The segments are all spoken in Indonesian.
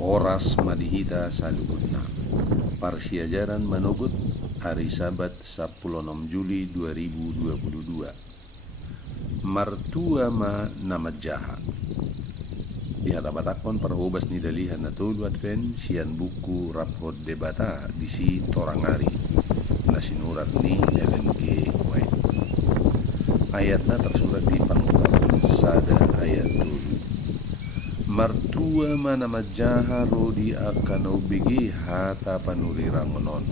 Oras madihita saluhutna. Parsiajaran manugut hari Sabat 16 Juli 2022. Martua ma namadjaha. Dihatabatakon parhobas ni dalihan na tulu adven sian buku raphod debata disi torangari na sinurat ni Ellen G. White. Ayatna tersurat di Pangungkapun sada ayat tulu. Martua mana majaha rodi akan ubigi hata panurirangonon.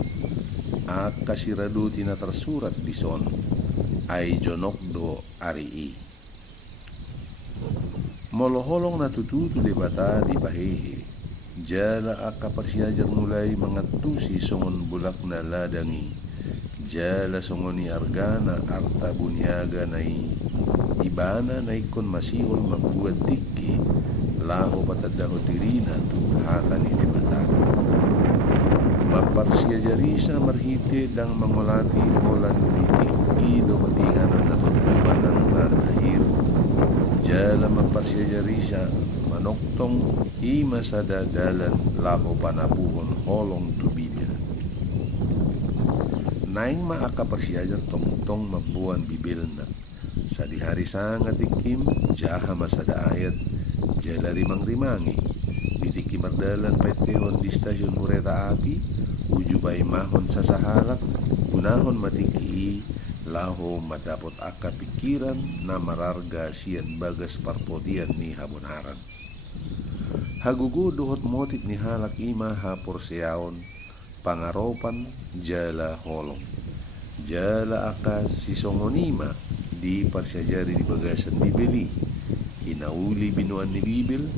Aka siradu tina tersurat di son. Ai jonokdo arii. Moloholong natututu debata di pahehe. Jala aka persiajar mulai mengatusi songon bulak na ladangi. Jala songoni argana arta bunyaga nai. Ibana naikon masihol membuat tiki. Laho patadaho dirina tu hata ni debata. Maparsiajarisa marhite dang mangolati holan ditiki doho tinganan na tutumanang na akhir. Jala maparsiajarisa manoktong ima sada dalan laho panapuhon holong tu bibil. Naing maaka persiajar tongtong mabuan bibilna. Sa di hari sangat ikim jaha masada ayat jala rimang-rimangi ditiki mardalan petehon di stasiun kereta api ujubay mahon sa sahalak gunahon matiki laho madapot aka pikiran na mararga sian bagas parpodian ni habonaran hagugo dohot motit ni halak ima hapor seaon pangaropan jala holong jala aka sisongonima di parsiajari di bagasan bibeli hinauli binuan ni Bibil,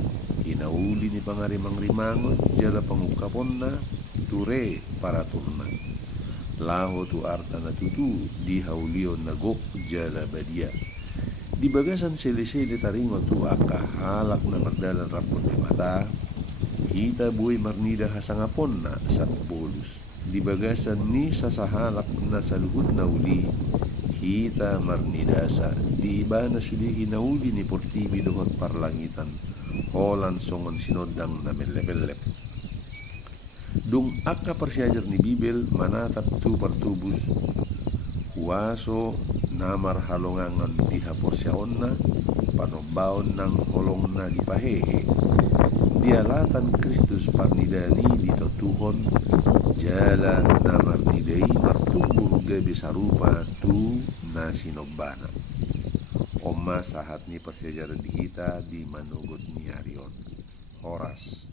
hinauli ni pangarimang-rimangon, jala pangukapon na, ture para turna. Laho tu arta na tutu, di haulion na gok jala badia. Di bagasan sele-sele taringo tu aka halak na mardalan rapon di mata, hita buhay marnida hasangapon na sa bolus. Di bagasan ni sasahalak na saluhud na uli, hita marnidasa di iba na suli hinauli ni Portibi dohot parlangitan holan songon sinodang na melep-lep dung aka persiajar ni Bibel manatap tu partubus huaso namar halongangan di haporsyaon na panobaon ng holong na di pahehe dialatan Kristus parnidani ditotuhon jala namar nidai martumbur gabi sarupa tu na sinobbana. Oma sahat ni persiajaran dihita di manugot ni Arion. Horas.